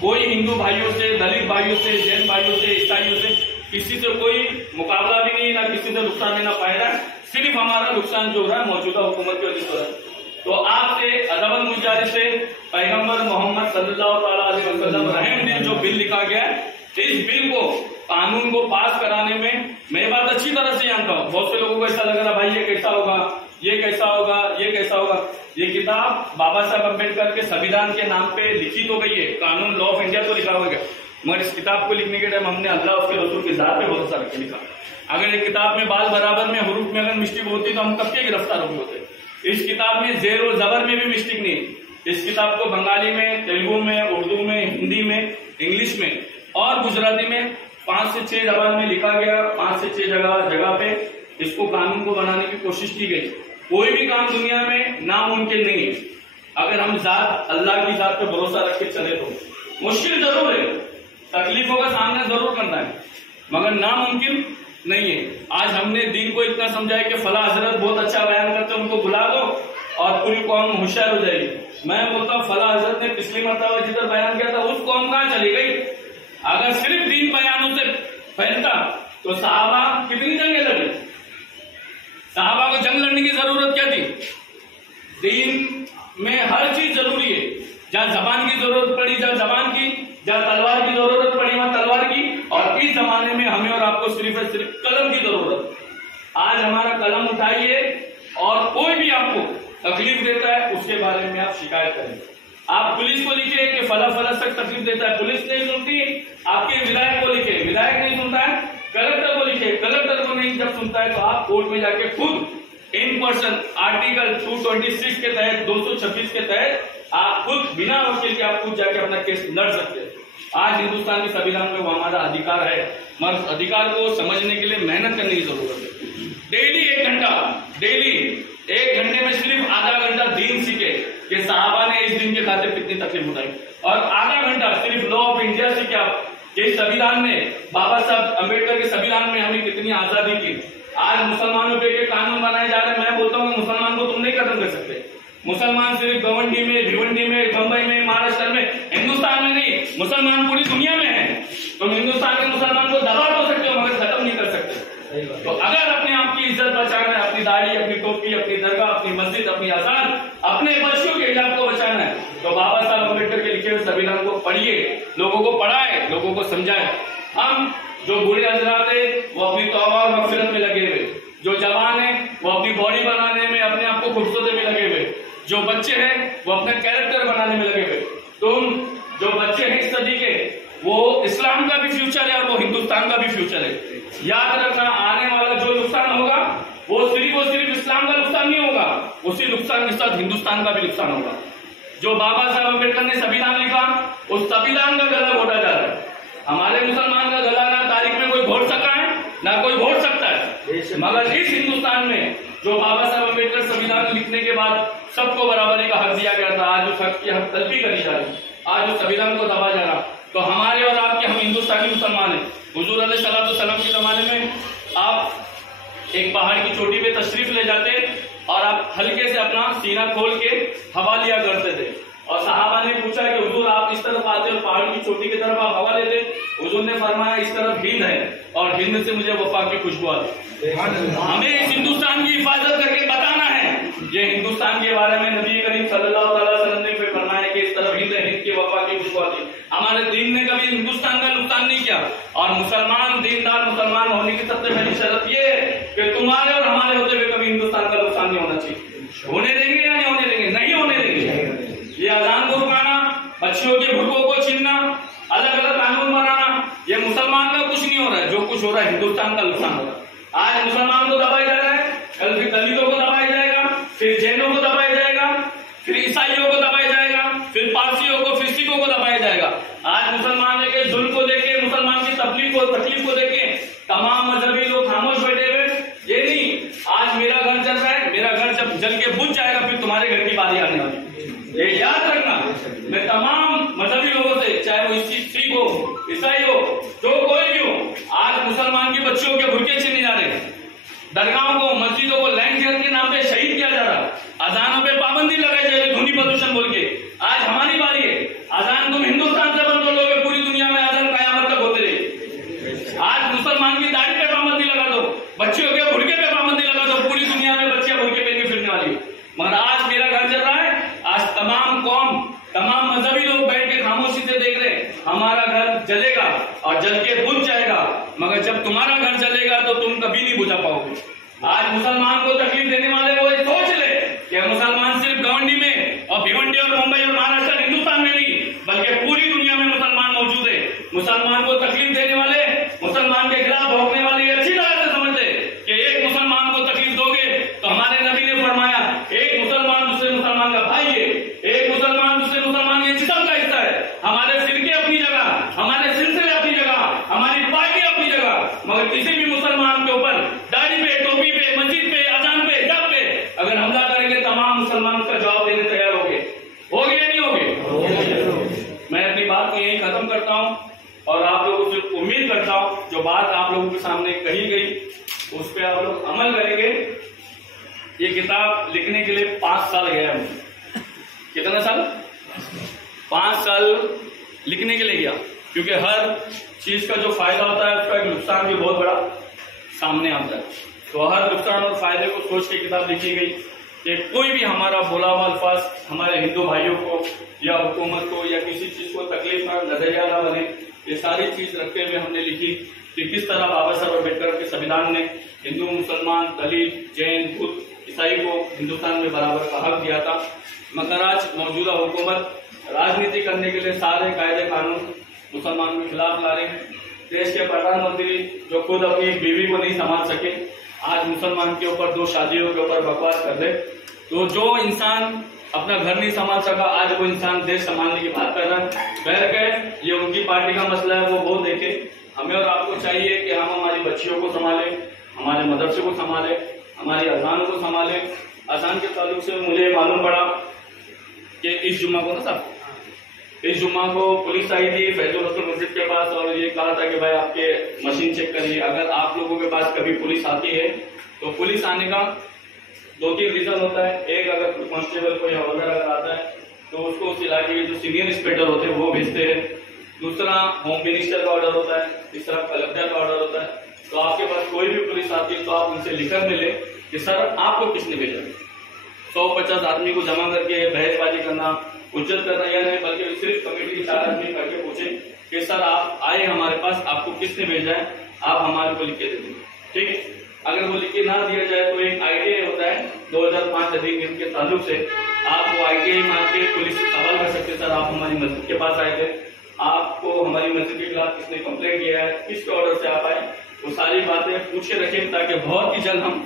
कोई हिंदू भाइयों से, दलित भाइयों से, जैन भाइयों से, ईसाइयों से किसी से कोई मुकाबला भी नहीं, ना किसी से नुकसान में ना फायदा। सिर्फ हमारा नुकसान जो हो रहा है मौजूदा हुकूमत की वजह से। तो आपसे अदबन गुजारिश है, पैगंबर मोहम्मद सल्लल्लाहु अलैहि वसल्लम रहम दिल जो बिल लिखा गया है, इस बिल को, कानून को पास कराने में मैं बात अच्छी तरह से जानता हूँ। बहुत से लोगों को ऐसा लग रहा भाई ये कैसा होगा, ये कैसा होगा, ये कैसा होगा। ये किताब बाबा साहब अम्बेडकर के संविधान के नाम पे लिखी तो गई है, कानून लॉ ऑफ इंडिया तो लिखा हुआ है, मगर इस किताब को लिखने के टाइम हमने अल्लाह उसके रसूल की जात पे भरोसा रख के लिखा। अगर एक किताब में बाल बराबर में, हुरूफ में अगर मिस्टेक होती तो हम कब के गिरफ्तार हो होते। इस किताब में जेर और जबर में भी मिस्टेक नहीं। इस किताब को बंगाली में, तेलुगु में, उर्दू में, हिंदी में, इंग्लिश में और गुजराती में 5 से 6 जबान में लिखा गया। 5 से 6 जगह पे इसको कानून को बनाने की कोशिश की गई। कोई भी काम दुनिया में नामुमकिन नहीं है। अगर हम जात, अल्लाह की जात पे भरोसा रख के चले तो मुश्किल जरूर है, तकलीफों का सामना जरूर करना है, मगर नामुमकिन नहीं है। आज हमने दीन को इतना समझाया कि फला हजरत बहुत अच्छा बयान करते हैं, उनको बुला दो और पूरी कौम होशियार हो जाएगी। मैं बोलता हूँ फला हजरत ने पिछली मरतबा जिधर बयान किया था उस कौम कहाँ चली गई। अगर सिर्फ दीन बयानों से फैलता तो सहाबा कितनी जंगें लड़ी। सहाबा को जंग लड़ने की जरूरत क्या थी। दीन में हर चीज जरूरी है। जहाँ जबान की जरूरत पड़ी जहाँ जबान की, जहाँ तलवार की जरूरत पड़ी वहां तलवार की। और इस जमाने में हमें और आपको सिर्फ कलम की जरूरत। आज हमारा कलम उठाइए और कोई भी आपको तकलीफ देता है उसके बारे में आप शिकायत करें। आप पुलिस को लिखे कि फला फला शख्स तकलीफ देता है, पुलिस नहीं सुनती। आपके विधायक को लिखे, विधायक नहीं सुनता है। कलेक्टर को लिखे, कलेक्टर को नहीं जब सुनता है तो आप कोर्ट में जाके खुद इन पर्सन आर्टिकल 226 के तहत, 226 के तहत आप खुद बिना वकील के आप खुद जाके अपना केस लड़ सकते हैं। आज हिंदुस्तान के संविधान में वो हमारा अधिकार है, मगर अधिकार को समझने के लिए मेहनत करने की जरूरत है। डेली 1 घंटा, डेली 1 घंटे में सिर्फ आधा घंटा दीन सीखे कि साहबा ने इस दिन के खातिर कितनी तकलीफ उठाई, और आधा घंटा सिर्फ लॉ ऑफ इंडिया सीखे आप कि संविधान ने, बाबा साहब अम्बेडकर के संविधान में हमें कितनी आजादी की। आज मुसलमानों पे कानून बनाए जा रहे हैं। मैं बोलता हूँ कि मुसलमान को तुम नहीं खत्म कर सकते। मुसलमान सिर्फ गवंडी में, भिवंडी में, बंबई में, महाराष्ट्र में, हिंदुस्तान में नहीं, मुसलमान पूरी दुनिया में है। तुम हिंदुस्तान के मुसलमान को दबा तो सकते हो मगर खत्म नहीं कर सकते। तो अगर अपने आप की इज्जत बचाना है, अपनी दाढ़ी, अपनी टोपी, अपनी दरगाह, अपनी मस्जिद, अपनी अजान, अपने बच्चों के हिजाब को बचाना है तो बाबा साहब अम्बेडकर के लिखे हुए संविधान को पढ़िए, लोगों को पढ़ाए, लोगों को समझाए। हम जो बूढ़े हजरात है वो अपनी तौबा और मगफिरत में लगे हुए, जो जवान है वो अपनी बच्चे हैं वो अपना कैरेक्टर बनाने में लगे हुए। तुम जो बच्चे हैं इस सदी के, वो इस्लाम का भी फ्यूचर है और वो हिंदुस्तान का भी फ्यूचर है। याद रखना, आने वाला जो नुकसान होगा वो सिर्फ इस्लाम का नुकसान नहीं होगा, उसी नुकसान के साथ हिंदुस्तान का भी नुकसान होगा। जो बाबा साहब अम्बेडकर ने संविधान लिखा, उस संविधान का गला घोटा जा रहा है। हमारे मुसलमान का गला ना तारीख में कोई घोट सका है, ना कोई घोट सकता है। मगर इस हिंदुस्तान में जो बाबा साहब अम्बेडकर संविधान लिखने के बाद सबको बराबरी का हक दिया गया था, आज उस हक की हक तलबी करी जा रही, आज उस संविधान को दबा जा रहा। तो हमारे और आपके, हम हिंदुस्तानी मुसलमान हैं। हुजूर अलैहिस्सलाम के जमाने में आप एक पहाड़ की चोटी पे तशरीफ ले जाते और आप हल्के से अपना सीना खोल के हवा लिया करते थे। और सहाबा ने पूछा कि हुजूर आप इस तरफ आते और पहाड़ की चोटी की तरफ आप हवा लेते। हुजूर ने फरमाया इस तरफ हिंद है और हिंद से मुझे वफा की खुशबू आती। हमें इस हिंदुस्तान की हिफाजत करके बताना है। ये हिंदुस्तान के बारे में नबी करीम सल्लल्लाहु अलैहि वसल्लम ने फिर फरमाया कि इस तरफ हिंद है, हिंद की वफा की खुशबू आती। हमारे दीन ने कभी हिंदुस्तान का नुकसान नहीं किया। और मुसलमान, दीनदार मुसलमान होने की सबसे पहली शर्त ये है कि तुम्हारे और हमारे होते हुए कभी हिंदुस्तान का नुकसान नहीं होना चाहिए। होने देंगे या नहीं होने देंगे? नहीं होने देंगे। ये अजान को रुकाना, बच्चियों के भुटकों को छीनना, अलग अलग कानून बनाना, ये मुसलमान का कुछ नहीं हो रहा है। जो कुछ हो रहा है हिंदुस्तान का नुकसान हो रहा है। आज मुसलमान को दबाया जा रहा है, कल फिर दलितों को दबाया जाएगा, फिर जैनों को दबाया जाएगा, फिर ईसाइयों को दबाया जाएगा, फिर पारसियों को, फिर सिखों को दबाया जाएगा। आज मुसलमान के जुल्म को देखे, मुसलमान की तकलीफ को देखे तमाम मजहबी लोग खामोश बैठे हुए। ये नहीं, आज मेरा घर जल रहा है, मेरा घर जब जल के बुझ जाएगा फिर तुम्हारे घर की बारी आने वाली। ये याद रखना। मैं तमाम मजहबी लोगों से, चाहे वो सिख हो, ईसाई हो, जो कोई भी हो, आज मुसलमान की बच्चियों के भुरके छीने जा रहे हैं। दरगाहों को, मस्जिदों को लैंड जेल के नाम पे शहीद किया जा रहा है। अजानों पे पाबंदी लगाई जा रही, ध्वनि प्रदूषण बोल के। आज हमारी बारी है। अजान तुम हिंदुस्तान से बंद कर लोगे, पूरी दुनिया में अजान कयामत तक होते रहे। आज मुसलमान की दाढ़ी पे पाबंदी लगा दो, बच्चियों के भुरके पे पाबंदी लगा दो, पूरी दुनिया में बच्चियां भुरके पहन के फिरने वाली है। मगर आज मेरा घर चल रहा है, आज तमाम कौम, तमाम मजहबी लोग बैठ के खामोशी से देख रहे हैं। हमारा घर जलेगा और जल के बुझ जाएगा, मगर जब तुम्हारा घर जलेगा तो तुम कभी नहीं बुझा पाओगे। आज मुसलमान को तकलीफ देने वाले वो सोच ले कि मुसलमान सिर्फ गवंडी में और भिवंडी और मुंबई और महाराष्ट्र, हिंदुस्तान में नहीं बल्कि पूरी दुनिया में मुसलमान मौजूद है। मुसलमान को तकलीफ देने वाले, मुसलमान के खिलाफ भौंकने वाले ये अच्छी तरह से समझते कि एक मुसलमान को तकलीफ दोगे तो हमारे नबी ने फरमाया एक मुसलमान दूसरे मुसलमान का भाई है, एक मुसलमान दूसरे मुसलमान के जिस्म का हिस्सा है। हमारे फिरके अपनी जगह, हमारे सिलसिले अपनी जगह, हमारी पार्टी अपनी जगह, मगर किसी भी मुसलमान के ऊपर दाढ़ी पे, टोपी पे, मस्जिद पे, अजान पे, जब पे अगर हमला करेंगे तमाम मुसलमान उसका जवाब देने तैयार होगे या नहीं होगे? मैं अपनी बात को यही खत्म करता हूँ और आप लोगों से उम्मीद करता हूँ जो बात आप लोगों के सामने कही गई उस पर आप लोग अमल करेंगे। ये किताब लिखने के लिए 5 साल गया मुझे। कितना साल? 5 साल लिखने के लिए गया, क्योंकि हर चीज का जो फायदा होता है उसका एक नुकसान भी बहुत बड़ा सामने आता है। तो हर नुकसान और फायदे को सोच के किताब लिखी गई कि कोई भी हमारा बोला हुआ अल्फाज हमारे हिंदू भाइयों को या हुकूमत को या किसी चीज को तकलीफ ना, नजरिया ना बने। ये सारी चीज रखते हुए हमने लिखी कि किस तरह बाबा साहब अम्बेडकर के संविधान ने हिंदू, मुसलमान, दलित, जैन, बुद्ध, ईसाई को हिंदुस्तान में बराबर का हक दिया था। मगर आज मौजूदा हुकूमत राजनीति करने के लिए सारे कायदे कानून मुसलमान के खिलाफ ला रहे हैं। देश के प्रधानमंत्री जो खुद अपनी बीवी को नहीं संभाल सके, आज मुसलमान के ऊपर 2 शादियों के ऊपर बकवास कर दे। तो जो इंसान अपना घर नहीं संभाल सका, आज वो इंसान देश संभालने की बात कर रहा है। बहर के ये उनकी पार्टी का मसला है, वो देखे। हमें और आपको चाहिए कि हम हमारी बच्चियों को संभालें, हमारे मदरसे को संभालें, हमारी अजान को संभालें। अजान के ताल्लुक से मुझे मालूम पड़ा कि इस जुम्मा को ना साहब, इस जुम्मा को पुलिस आई थी फैजुल रसूल मस्जिद के पास और ये कहा था कि भाई आपके मशीन चेक करिए। अगर आप लोगों के पास कभी पुलिस आती है तो पुलिस आने का 2-3 रीजन होता है। एक, अगर कांस्टेबल कोई हवलदार अगर आता है तो उसको उस इलाके के जो सीनियर इंस्पेक्टर होते हैं वो भेजते हैं। दूसरा, होम मिनिस्टर का ऑर्डर होता है। तीसरा, कलेक्टर का ऑर्डर होता है। तो आपके पास कोई भी पुलिस आती है तो आप उनसे लिखकर मिले कि सर आपको किसने भेजा। 150 आदमी को जमा करके बहसबाजी करना, उज्जत करना या नहीं, बल्कि सिर्फ कमेटी 4 आदमी करके पूछे कि सर आप आए हमारे पास, आपको किसने भेजा है, आप हमारे को लिख के दे देंगे। ठीक है, अगर वो लिख के ना दिया जाए तो एक आईटीआई होता है, 2005 अधिनियम के ताल्लुक से आप वो ITI मान के पुलिस से सवाल कर सकते। सर आप हमारी मस्जिद के पास आए थे, आपको हमारी मस्जिद के खिलाफ किसने कंप्लेंट किया है, किसके ऑर्डर से आप आए, वो सारी बातें पूछ के रखें ताकि बहुत ही जल्द हम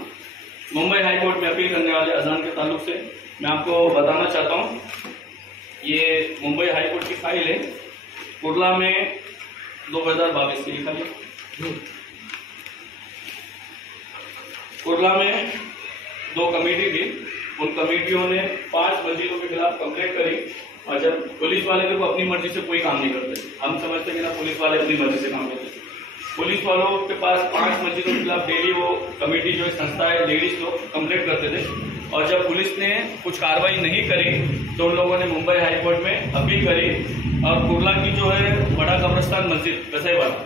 मुंबई हाई कोर्ट में अपील करने वाले अजान के ताल्लुक से मैं आपको बताना चाहता हूँ। ये मुंबई हाई कोर्ट की फाइल है, कुर्ला में 2022 की लिखा है। कुर्ला में 2 कमेटी थी, उन कमेटियों ने 5 मस्जिदों के खिलाफ कंप्लेंट करी और जब पुलिस वाले देखो अपनी मर्जी से कोई काम नहीं करते, हम समझते कि ना पुलिस वाले अपनी मर्जी से काम करते। पुलिस वालों के पास 5 मस्जिदों के खिलाफ डेली वो कमेटी जो संस्था है लेडीज लोग कंप्लेंट करते थे और जब पुलिस ने कुछ कार्रवाई नहीं करी तो उन लोगों ने मुंबई हाई कोर्ट में अपील करी और कुर्ला की जो है बड़ा कब्रिस्तान मस्जिद कसाईवाड़ा,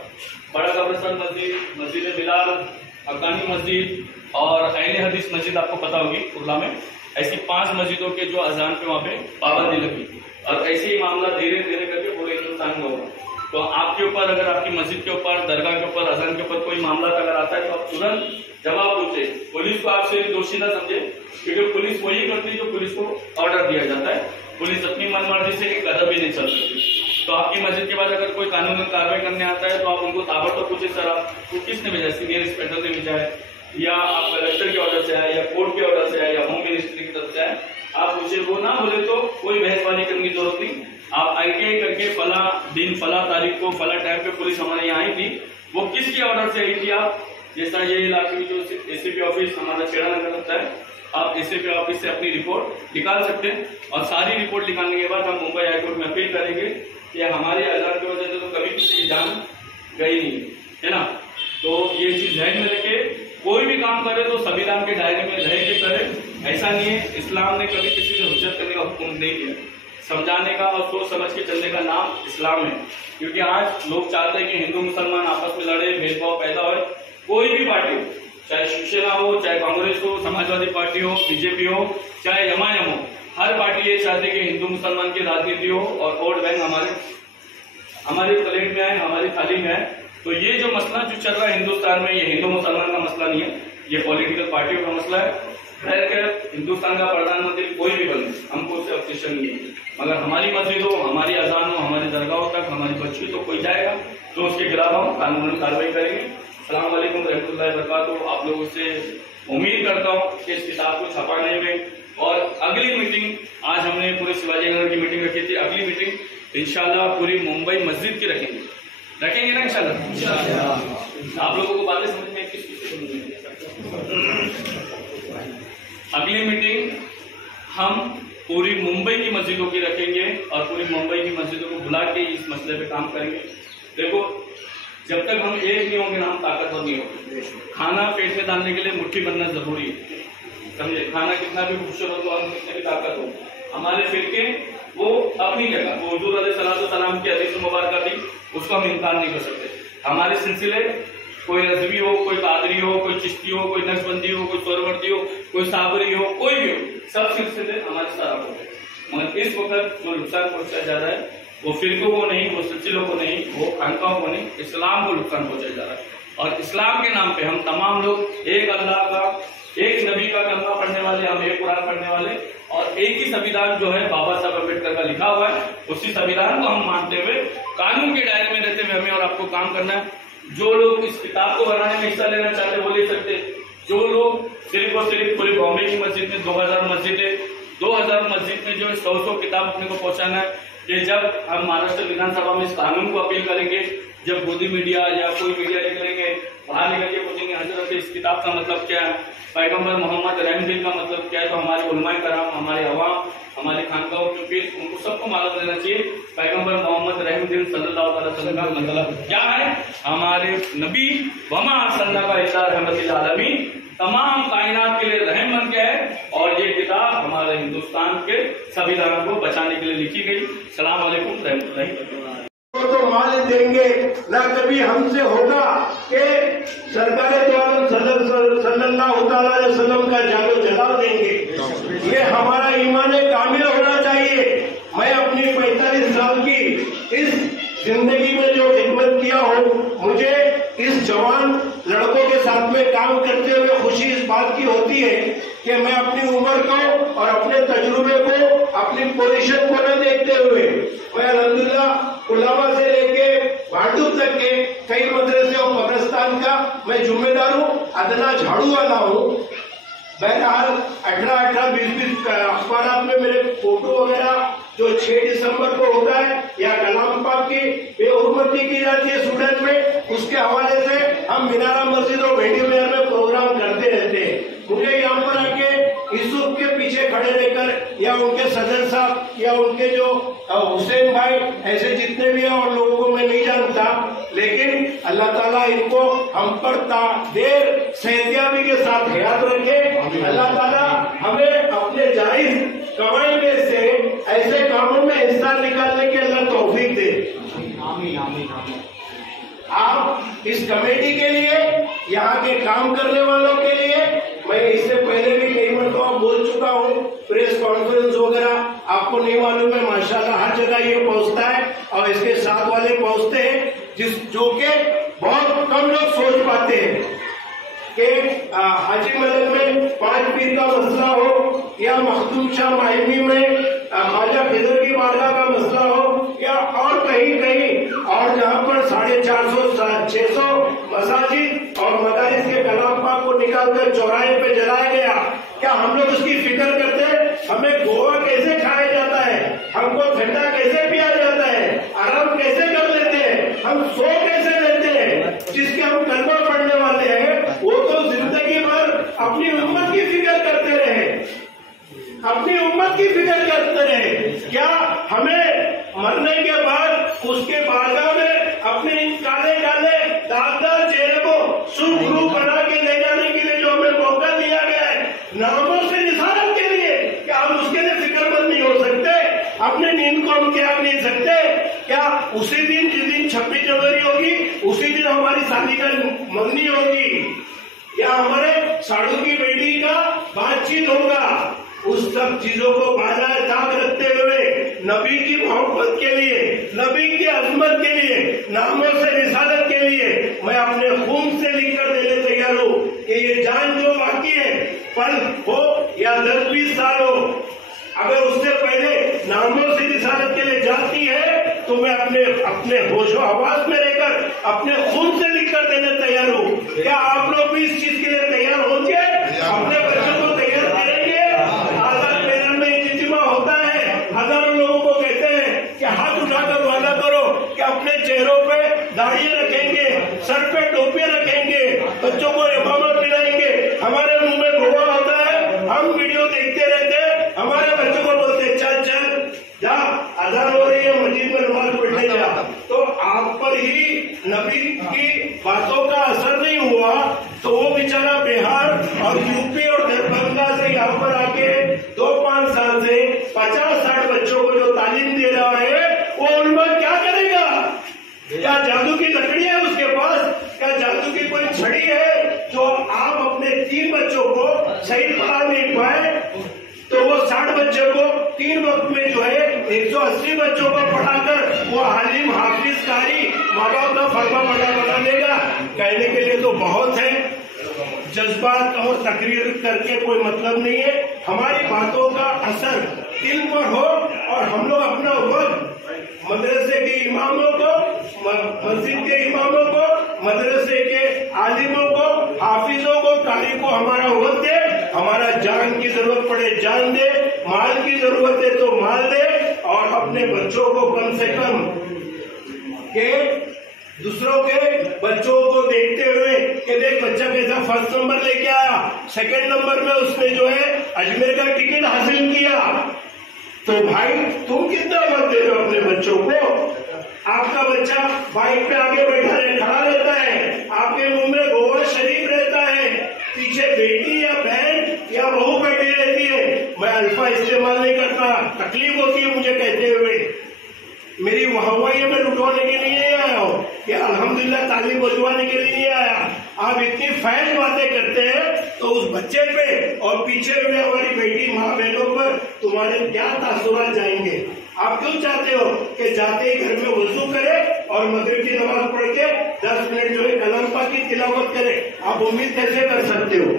बड़ा कब्रिस्तान मस्जिद, मस्जिद बिलाल, हक्कानी मस्जिद और अहले हदीस मस्जिद आपको पता होगी कुर्ला में, ऐसी 5 मस्जिदों के जो अजान पे वहाँ पे पाबंदी लगी और ऐसे ही मामला धीरे धीरे करके पूरे हिंदुस्तान में होगा। तो आपके ऊपर अगर आपकी मस्जिद के ऊपर, दरगाह के ऊपर, अजान के ऊपर कोई मामला अगर आता है तो आप तुरंत जवाब पूछे, पुलिस को आपसे दोषी ना समझे क्योंकि पुलिस वही करती है जो पुलिस को ऑर्डर दिया जाता है। पुलिस अपनी मनमर्जी से एक कदम भी नहीं चल सकती। तो आपकी मस्जिद के बाद अगर कोई कानूनी कार्रवाई करने आता है तो आप उनको ताबड़तोड़ पूछे, सर आपको किसने भेजा, सीनियर इंस्पेक्टर ने भेजा है या आप कलेक्टर के ऑर्डर से आए या कोर्ट के ऑर्डर से आए या होम मिनिस्ट्री की तरफ से आए, आप पूछे। वो ना बोले तो कोई बहसबाजी करने की जरूरत नहीं। आप ITI करके फला दिन, फला तारीख को, फला टाइम पे पुलिस हमारे यहाँ आई थी, वो किसके ऑर्डर से आई थी, आप जैसा ये इलाके में जो ACP ऑफिस हमारा खेड़ा नगर लगता है, आप ACP ऑफिस से अपनी रिपोर्ट निकाल सकते हैं और सारी रिपोर्ट निकालने के बाद हम मुंबई हाईकोर्ट में अपील करेंगे कि हमारे आजाद की वजह से तो कभी किसी की जान गई नहीं है ना। तो ये चीज ध्यान में रखे, कोई भी काम करे तो संविधान के दायरे में रह के करे। ऐसा नहीं है, इस्लाम ने कभी किसी से हुज्जत करने का हुक्म नहीं किया, समझाने का और सोच समझ के चलने का नाम इस्लाम है। क्योंकि आज लोग चाहते हैं कि हिंदू मुसलमान आपस में लड़े, भेदभाव पैदा हो। कोई भी पार्टी हो, चाहे शिवसेना हो, चाहे कांग्रेस हो, समाजवादी पार्टी हो, BJP हो, चाहे MIM हो, हर पार्टी ये चाहती है कि हिंदू मुसलमान की राजनीति हो और वोट बैंक हमारे प्लेट में आए, हमारी थाली में आए। तो ये जो मसला जो चल रहा है हिंदुस्तान में, ये हिंदू मुसलमान का मसला नहीं है, ये पॉलिटिकल पार्टियों का मसला है। हिंदुस्तान का प्रधानमंत्री कोई भी बने, हमको उससे ऑब्जेक्शन नहीं है, मगर हमारी मस्जिद हो, हमारी अजान हो, हमारी दरगाहों तक हमारी बच्ची तो कोई जाएगा तो उसके खिलाफ हम कानूनी कार्रवाई करेंगे। अस्सलाम वालेकुम रहमतुल्लाहि व बरकातुहू। आप लोगों से उम्मीद करता हूँ कि इस किताब को छपाने में और अगली मीटिंग, आज हमने पूरे शिवाजी नगर की मीटिंग रखी थी, अगली मीटिंग इंशाल्लाह पूरी मुंबई मस्जिद की रखेंगे ना इंशाल्लाह। आप लोगों को बातें समझ में अगली मीटिंग हम पूरी मुंबई की मस्जिदों की रखेंगे और पूरी मुंबई की मस्जिदों को बुला के इस मसले पे काम करेंगे। देखो, जब तक हम एक नहीं होंगे ना हम ताकतवर नहीं होंगे। खाना पेट में डालने के लिए मुट्ठी बनना जरूरी है, समझे। खाना कितना भी खूबसूरत हो, हम कितने भी ताकत हो, हमारे फिरके वो अपनी जगह, वो हुजूर अलैहिस्सलाम की हदीस मुबारक थी, उसको हम इनकार नहीं कर सकते। हमारे सिलसिले कोई रज़वी हो, कोई कादरी हो, कोई चिश्ती हो, कोई नक्शबंदी हो, कोई सोहरवर्दी हो, कोई साबरी हो, कोई भी हो, सब सिलसिले हमारे साथ हो गए। मगर इस वक्त जो नुकसान पहुंचाया जा रहा है वो फिरकों को नहीं, वो सिलसिलों को नहीं, वो खानकाहों को नहीं, इस्लाम को नुकसान पहुंचाया जा रहा है। और इस्लाम के नाम पे हम तमाम लोग एक अल्लाह का, एक नबी का कलमा पढ़ने वाले, हम एक कुरान पढ़ने वाले और एक ही संविधान जो है बाबा साहब अम्बेडकर का लिखा हुआ है, उसी संविधान को हम मानते हुए कानून के दायरे में रहते हुए हमें और आपको काम करना है। जो लोग इस किताब को बनाने में हिस्सा लेना चाहते वो ले सकते। जो लोग सिर्फ और सिर्फ पूरी बॉम्बे की मस्जिद में 2000 मस्जिद है, 2000 मस्जिद में जो 100 किताब अपने को पहुंचाना है कि जब हम महाराष्ट्र विधानसभा में इस कानून को अपील करेंगे, जब मोदी मीडिया या कोई मीडिया निकलेंगे बाहर निकल के पूछेंगे हजरत इस किताब का मतलब क्या है, पैगम्बर मोहम्मद रहमदिल का मतलब क्या है, तो हमारे उलमाए कराम, हमारे अवाम, हमारे खानकाहों के पीर, उनको सबको मालूम रहना चाहिए पैगम्बर मोहम्मद रहमदिल सल्लल्लाहु अलैहि वसल्लम का मतलब क्या है। हमारे नबी वमा अरसलनाका इल्ला रहमतिल आलमीन, तमाम कायनात के लिए रहम बन गया है और ये किताब हमारे हिंदुस्तान के संविधान को बचाने के लिए लिखी गई। सलाम अलैकुम रहमतुल्लाहि व बरकातहू। तो माल देंगे ना, कभी हमसे होगा कि सरकार सल्लल्लाहु अलैहि वसल्लम का जानो जलाल देंगे। ये हमारा ईमान कामिल होना चाहिए। मैं अपनी 45 साल की इस जिंदगी में जो खिदमत किया हो, मुझे इस जवान लड़कों के साथ में काम करते हुए खुशी इस बात बात की होती है कि मैं अपनी उम्र को और अपने तजुर्बे को, अपनी पोजीशन को न देखते हुए मैं अल्हम्दुलिल्लाह उलमा से लेके भांडुप तक के कई मदरसे और कब्रिस्तान का मैं जिम्मेदार हूँ, अदना झाड़ू वाला हूँ। बहरहाल 18-18, 20-20 अखबार में मेरे फोटो वगैरह जो 6 दिसंबर को होता है या कलाम पाक की बेहुरमती की जाती है सूरत में, उसके हवाले से हम मीनारा मस्जिद और भेंडी मेयर में प्रोग्राम करते रहते हैं। मुझे यहाँ पर आके यूसुफ के पीछे खड़े रहकर या उनके सदर साहब या उनके जो हुसैन भाई ऐसे जितने भी हैं और लोगों को मैं नहीं जानता, लेकिन अल्लाह ताला इनको हम पर देर सेहतियाबी के साथ हयात रखे। अल्लाह ताला हमें अपने जायज कमाई में से ऐसे कामों में हिस्सा निकालने की अल्लाह तौफीक दे। आमीन आमीन आमीन। आप इस कमेटी के लिए, यहाँ के काम करने वालों के लिए, मैं इससे पहले भी कई मरतबा बोल चुका हूँ, प्रेस कॉन्फ्रेंस वगैरह आपको नहीं मालूम है, माशाल्लाह हर जगह ये पहुँचता है और इसके साथ वाले पहुँचते हैं, जो कि बहुत कम लोग सोच पाते हैं कि हाजी मलक में 5 पीर का मसला हो या मखदूम शाह माहिमी में ख्वाजा खिदर की बारगाह का मसला हो या और कहीं कहीं और जहाँ पर 450-600 मसाजिद और मदारिस के कलाम पाक को निकालकर चौराहे पे जलाया गया, क्या हम लोग उसकी फिक्र करते हैं? हमें गोवा कैसे खाया जाता है, हमको ठंडा कैसे पिया जाता है, आराम कैसे कर लेते हैं, हम सो कैसे लेते हैं? जिसके हम कलमा पढ़ने वाले हैं वो तो जिंदगी भर अपनी उम्मत की फिक्र करते रहे, अपनी उम्मत की फिक्र करते रहे। क्या हमें मरने के बाद उसके बारगाह में अपने इन काले काले दागदार चेहरे को सुरखरू बना के ले जाने के लिए जो हमें मौका दिया गया है नामों से निसारत के लिए, क्या हम उसके लिए फिक्रमंद नहीं हो सकते? अपने नींद को हम त्याग नहीं सकते? क्या उसी दिन जिस दिन 26 जनवरी होगी उसी दिन हमारी शादी का मंगनी होगी या हमारे साड़ू की बेटी का बातचीत होगा? उस सब चीजों को बाजार ताक रखते हुए नबी की मोहब्बत के लिए, नबी की अजमत के लिए, नामों से रिसालत के लिए मैं अपने खून से लिख कर देने तैयार हूँ कि ये जान जो बाकी है, पल हो या 10-20 साल हो, अगर उससे पहले नामों से रिसालत के लिए जाती है तो मैं अपने होशो हवास में रहकर अपने खून से लिख कर देने तैयार हूँ। क्या आप लोग भी इस चीज के लिए तैयार होंगे? अपने बच्चों को तैयार करेंगे? आजाद मैदान में इज्तिमा होता है, हजारों लोगों को कहते हैं कि हाथ उठाकर वादा करो कि अपने चेहरों पे दाढ़ियां रखेंगे, सर पे टोपियां रखेंगे, बच्चों को इमामा पिलाएंगे। हमारे मुंह में गोवा होता है, हम वीडियो देखते रहते हैं, हमारे बच्चों को बोलते चल चल जा, अजान हो रही है, मस्जिद में नमाज पढ़ने जा। तो आप पर ही नबी की बातों का असर नहीं हुआ तो वो बेचारा बिहार और यूपी और दरभंगा से यहाँ पर आके 2-5 साल से 50-60 बच्चों को जो तालीम दे रहा है वो उनमें क्या करेगा? क्या जादू की लकड़ी है उसके पास? क्या जादू की कोई छड़ी है जो आप अपने 3 बच्चों को सही पढ़ा नहीं पाए तो वो 60 बच्चों को 3 वक्त में जो है 180 बच्चों को पढ़ाकर वो आलिम हाफिज कारी माँ बाप का फरमा बना देगा? कहने के लिए तो बहुत है, जज्बात और तकरीर करके कोई मतलब नहीं है। हमारी बातों का असर दिल पर हो और हम लोग अपना वक्त मदरसे के इमामों को, मस्जिद के इमामों को, मदरसे के आलिमों को, हाफिजों को, कारी को हमारा वक्त दे। हमारा जान की जरूरत पड़े जान दे, माल की जरूरत है तो माल दे, और अपने बच्चों को कम से कम के दूसरों के बच्चों को देखते हुए कि देख बच्चा कैसा फर्स्ट नंबर लेके आया, सेकंड नंबर में उसने जो है अजमेर का टिकट हासिल किया, तो भाई तुम कितना वक्त दे रहे हो अपने बच्चों को? आपका बच्चा बाइक पे आगे बैठा खड़ा रहता है, आपके मुंह में गोवा शरीफ रहता है, पीछे बेटी या बहन या बहू बैठी रहती है। मैं अल्फा इस्तेमाल नहीं करता, तकलीफ होती है मुझे कहते हुए, मेरी वाहवाही में लुटवाने के लिए नहीं आया हो या अल्हम्दुलिल्लाह तालीम बजवाने के लिए नहीं आया। आप इतनी फैल बातें करते हैं तो उस बच्चे पे और पीछे हुए हमारी बेटी माँ बहनों पर तुम्हारे क्या तासुरात जाएंगे? आप क्यों चाहते हो कि जाते ही घर में वजू करे और मगरिब की नमाज पढ़ के 10 मिनट जो है कलाम पाक की तिलावत करे? आप उम्मीद कैसे कर सकते हो?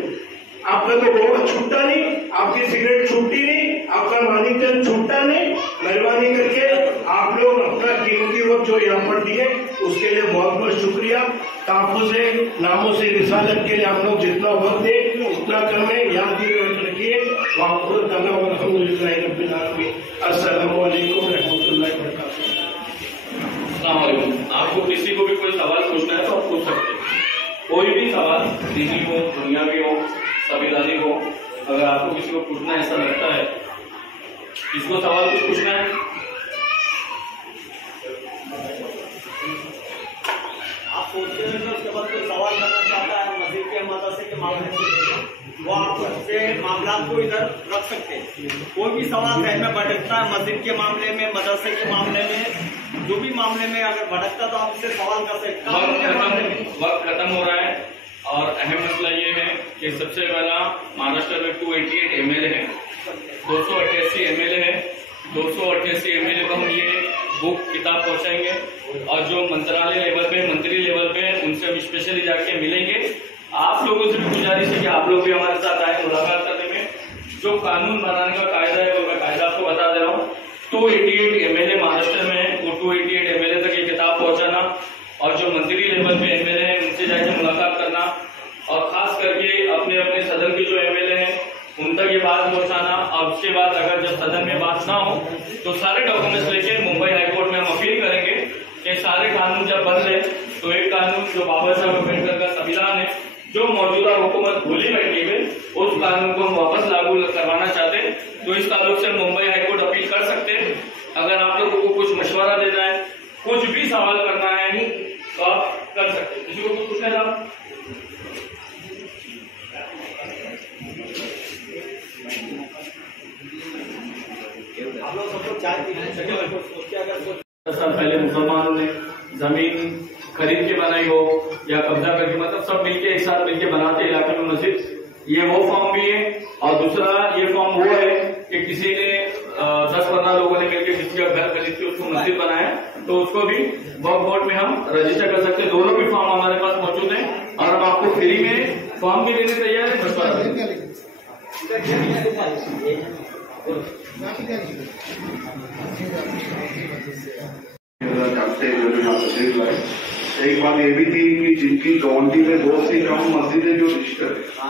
आपका तो गोबर छूटता नहीं, आपकी सिगरेट छूटती नहीं, आपका मानिकचंद छूटता नहीं। मेहरबानी करके आप लोग अपना कीमती वक्त जो यहाँ पर दिए उसके लिए बहुत बहुत शुक्रिया। ताफो से नामों से रिसालत के लिए आप लोग जितना वक्त दे उतना कम है, याद रखिए। अस्सलामु अलैकुम रहमतुल्लाहि व बरकातहू। आपको किसी को भी कोई सवाल पूछना है तो आप पूछ सकते हैं, कोई भी सवाल, दीनी हो, दुनियावी हो, संविधानिक हो। अगर आपको किसी को पूछना है, ऐसा लगता है किसको सवाल कुछ पूछना है, आप सोचते हैं कि उसके बाद कोई सवाल करना चाहता है मस्जिद के मदरसे के मामले से, वो आप उससे मामला को इधर रख सकते हैं। कोई भी सवाल जहन में भटकता है मस्जिद के मामले में, मदरसे के मामले में, जो भी मामले में अगर भटकता तो आप उससे सवाल कर सकते हैं। वक्त खत्म हो रहा है और अहम मसला ये है कि सबसे पहला महाराष्ट्र में 288 एमएलए है, 288 एमएलए है। 288 एमएलए को हम ये बुक किताब पहुंचाएंगे और जो मंत्रालय लेवल पे, मंत्री लेवल पे, उनसे हम स्पेशली जाके मिलेंगे। आप लोगों से भी गुजारिश है कि आप लोग भी हमारे साथ आए मुलाकात करने में। जो कानून बनाने का कायदा है वो मैं कायदा आपको बता दे रहा हूँ। 288 एमएलए महाराष्ट्र में है, वो 288 एमएलए तक ये किताब पहुंचाना और जो मंत्री लेवल पे एमएलए हैं उनसे जाके मुलाकात करना और खास करके अपने अपने सदन के जो एमएलए हैं उन तक ये बात पहुंचाना। और उसके बाद अगर जब सदन में बात ना हो तो सारे डॉक्यूमेंट्स लेके मुंबई हाईकोर्ट में हम अपील करेंगे कि सारे कानून जब बन रहे तो एक कानून जो बाबा साहब अम्बेडकर का संविधान है, जो मौजूदा हुकूमत भूली बैठी है, उस कानून को हम वापस लागू करवाना चाहते हैं। तो इस ताल्लुक से मुंबई हाईकोर्ट अपील कर सकते हैं। अगर आप लोगों को कुछ मशवरा देना है, कुछ भी सवाल करना है तो आप कर सकते हैं। किसी को कुछ पूछना है आप? आप लोग सबको चाय पीने पहले मुसलमानों ने जमीन खरीद के बनाई हो या कब्जा करके, मतलब सब मिलके एक साथ मिलके बनाते इलाके में मस्जिद, ये वो फॉर्म भी है। और दूसरा ये फॉर्म वो है कि किसी ने 10-15 लोगों ने मिलकर किसी का घर खरीद के उसको मस्जिद बनाया तो उसको भी वक्फ बोर्ड में हम रजिस्टर कर सकते हैं। दोनों भी फॉर्म हमारे पास मौजूद हैं और हम आपको फ्री में फॉर्म भी देने तैयार है। एक बात ये भी थी कि जिनकी गवर्नमेंट में बहुत सी कम मस्जिदें जो रजिस्टर है